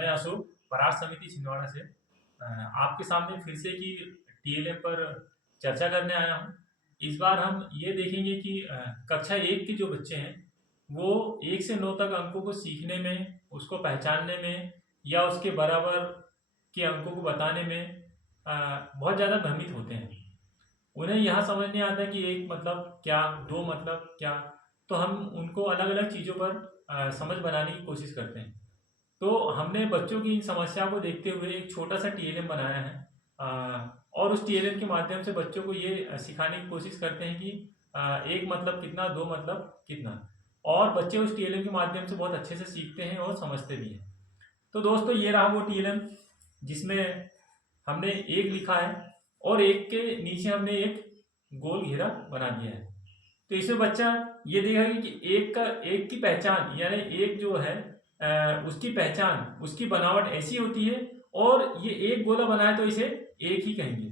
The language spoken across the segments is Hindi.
मैं अशोक पराग समिति छिंदवाड़ा से आपके सामने फिर से की टीएलएम पर चर्चा करने आया हूँ। इस बार हम ये देखेंगे कि कक्षा 1 के जो बच्चे हैं वो 1 से 9 तक अंकों को सीखने में, उसको पहचानने में या उसके बराबर के अंकों को बताने में बहुत ज़्यादा भ्रमित होते हैं। उन्हें यह समझ नहीं आता कि एक मतलब क्या, दो मतलब क्या। तो हम उनको अलग अलग चीज़ों पर समझ बनाने की कोशिश करते हैं। तो हमने बच्चों की इन समस्या को देखते हुए एक छोटा सा टीएलएम बनाया है और उस टीएलएम के माध्यम से बच्चों को ये सिखाने की कोशिश करते हैं कि एक मतलब कितना, दो मतलब कितना। और बच्चे उस टीएलएम के माध्यम से बहुत अच्छे से सीखते हैं और समझते भी हैं। तो दोस्तों ये रहा वो टीएलएम जिसमें हमने एक लिखा है और एक के नीचे हमने एक गोल घेरा बना दिया है। तो इसमें बच्चा ये देखेगा कि एक की पहचान, यानी एक जो है उसकी पहचान, उसकी बनावट ऐसी होती है और ये एक गोला बनाए तो इसे एक ही कहेंगे।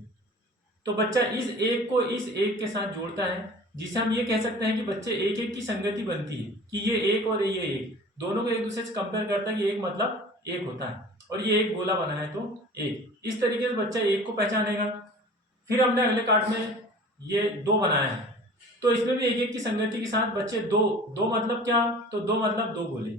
तो बच्चा इस एक को इस एक के साथ जोड़ता है, जिसे हम ये कह सकते हैं कि बच्चे एक एक की संगति बनती है कि ये एक और ये एक दोनों को एक दूसरे से कंपेयर करता है कि एक मतलब एक होता है और ये एक गोला बना है तो एक। इस तरीके से बच्चा एक को पहचानेगा। फिर हमने अगले कार्ड में ये दो बनाया है, तो इसमें भी एक एक की संगति के साथ बच्चे दो, दो मतलब क्या, तो दो मतलब दो गोले,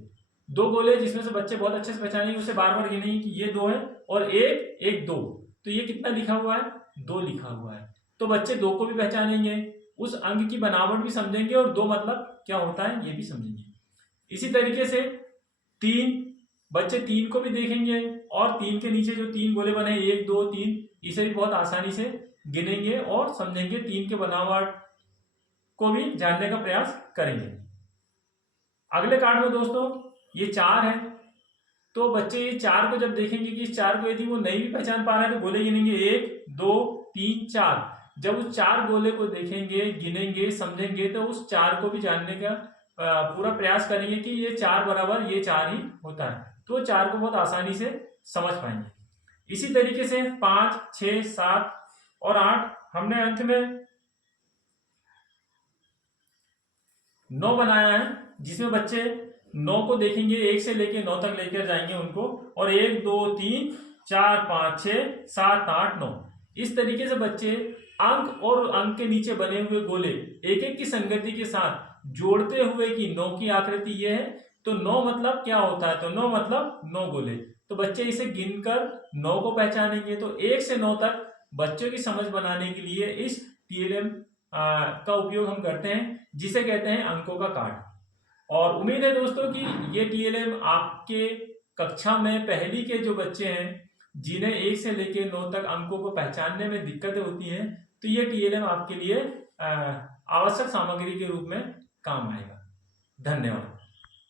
दो गोले जिसमें से बच्चे बहुत अच्छे से पहचानेंगे, उसे बार बार गिनेंगे कि ये दो है और एक एक दो, तो ये कितना लिखा हुआ है, दो लिखा हुआ है। तो बच्चे दो को भी पहचानेंगे, उस अंक की बनावट भी समझेंगे और दो मतलब क्या होता है ये भी समझेंगे। इसी तरीके से तीन, बच्चे तीन को भी देखेंगे और तीन के नीचे जो तीन गोले बने एक दो तीन, इसे भी बहुत आसानी से गिनेंगे और समझेंगे, तीन के बनावट को भी जानने का प्रयास करेंगे। अगले कार्ड में दोस्तों ये चार है, तो बच्चे ये चार को जब देखेंगे कि इस चार को यदि वो नहीं भी पहचान पा रहे हैं तो गोले गिनेंगे एक दो तीन चार। जब उस चार गोले को देखेंगे, गिनेंगे, समझेंगे तो उस चार को भी जानने का पूरा प्रयास करेंगे कि ये चार बराबर ये चार ही होता है, तो चार को बहुत आसानी से समझ पाएंगे। इसी तरीके से 5, 6, 7 और 8 हमने अंत में 9 बनाया है, जिसमें बच्चे 9 को देखेंगे, 1 से लेकर 9 तक लेकर जाएंगे उनको, और 1 2 3 4 5 6 7 8 9 इस तरीके से बच्चे अंक और अंक के नीचे बने हुए गोले एक एक की संगति के साथ जोड़ते हुए कि 9 की आकृति ये है, तो 9 मतलब क्या होता है, तो 9 मतलब 9 गोले। तो बच्चे इसे गिनकर 9 को पहचानेंगे। तो 1 से 9 तक बच्चों की समझ बनाने के लिए इस टीएलएम का उपयोग हम करते हैं, जिसे कहते हैं अंकों का कार्ड। और उम्मीद है दोस्तों कि ये टीएलएम आपके कक्षा में पहली के जो बच्चे हैं जिन्हें 1 से लेकर 9 तक अंकों को पहचानने में दिक्कतें होती हैं, तो ये टीएलएम आपके लिए आवश्यक सामग्री के रूप में काम आएगा। धन्यवाद।